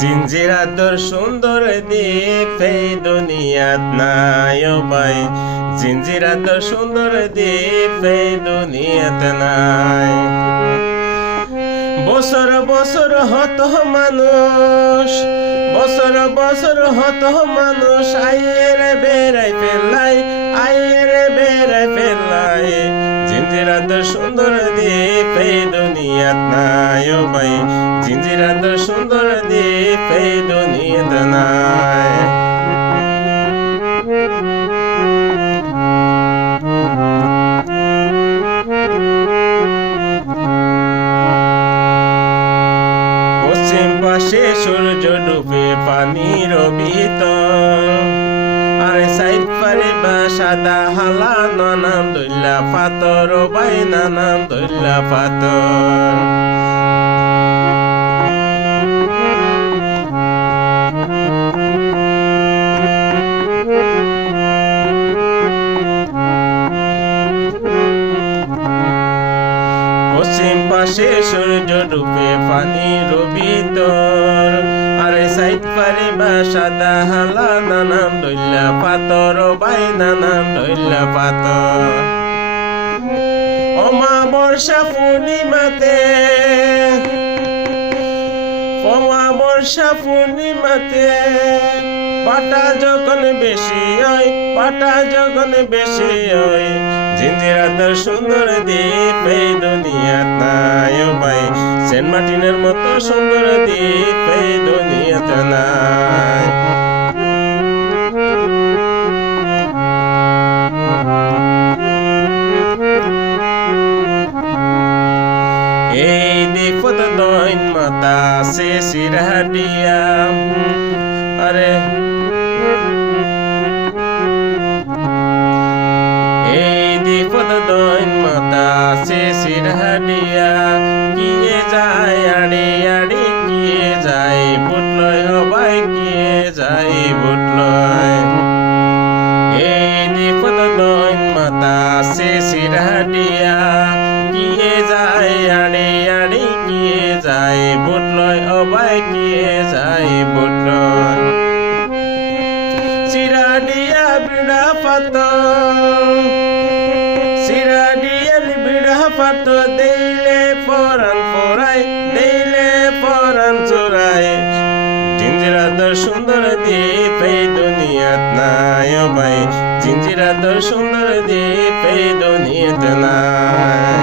জিঞ্জিরাতর সুন্দর দ্বীপ এই দুনিয়াত নাই ও ভাই, জিঞ্জিরাতর সুন্দর দ্বীপ এই দুনিয়াতে নাই। বছর বছর হত মানুষ, বছর বছর হত মানুষ আইয়ের বেড়াই ফেলাই, আইয়ের বেড়াই ফেলাই। জিঞ্জিরাতর সুন্দর দ্বীপ এই দুনিয়াত নাই ও ভাই, জিঞ্জিরাতর সুন্দর দ্বীপ এই দুনিয়াতে নাই। পশ্চিম পাশে সূর্য ডুবে পানির ভিতর, আরে সাইড পারে বা সাদা হালা, নানান দইলা পাথর ও ভাই, নানান দইলা পাথর। পশ্চিম পাশে সূর্য ডুবে পানির ভিতর, আরে সাইড পারে বা সাদা হালা, নানান দইলা পাথর ও ভাই, নানান দইলা পাথর। অমাবস্যা পূর্ণিমাতে, অমাবস্যা পূর্ণিমাতে পাটা যখন বেশি হয়, পাটা যখন বেশি হয়। জিঞ্জিরাতর সুন্দর দ্বীপ এই দুনিয়াত নাই ও ভাই, সেন্ট মার্টিনের মতো সুন্দর দ্বীপ এই দুনিয়াতে নাই। এই দ্বীপত দৈন মাতা আছে সিরহাটিয়া, আরে এই দ্বীপত দৈন মাতা আছে সিরহাটিয়া। কিয়ে যায় আড়ি আড়ি, কিয়ে যায় বুটলয় ও ভাই, কিয়ে যায় বুটলয়। এই দ্বীপত দৈন মাতা আছে সিরহাটিয়া, কিয়ে যায় আড়ি আড়ি, কিয়ে যায় বুটলয় ও ভাই, কিয়ে যায় বুটলয়। সিরাডিয়া বিড়া পাথর, সিরাডিয়ার বিড়া পাথর, দিলে পরাণ পরাই, দিলে পরাণ চোরাই। জিঞ্জিরাতর সুন্দর দ্বীপ এই দুনিয়াত নাই ও ভাই, জিঞ্জিরাতর সুন্দর দ্বীপ এই দুনিয়াতে নাই।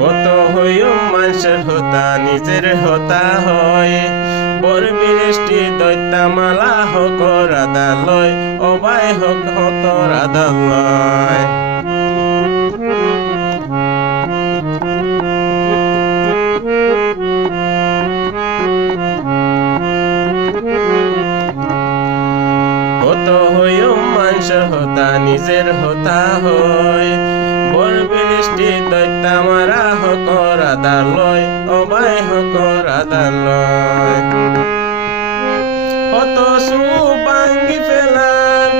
কত হইও মানুষের হতা নিজের হতা হয়, বর বৃষ্টি দৈত্যা মালা হোক রাধালয় ও ভাই, হোক হত রাধালয়। কত হইও মানুষের হতা নিজের হতা হয়, বর বৃষ্টি দৈত্যা মারা হোক রাধালয় ও ভাই, হোক রাধালয়। কত সুখ ভাঙ্গি ফেলার,